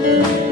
thank you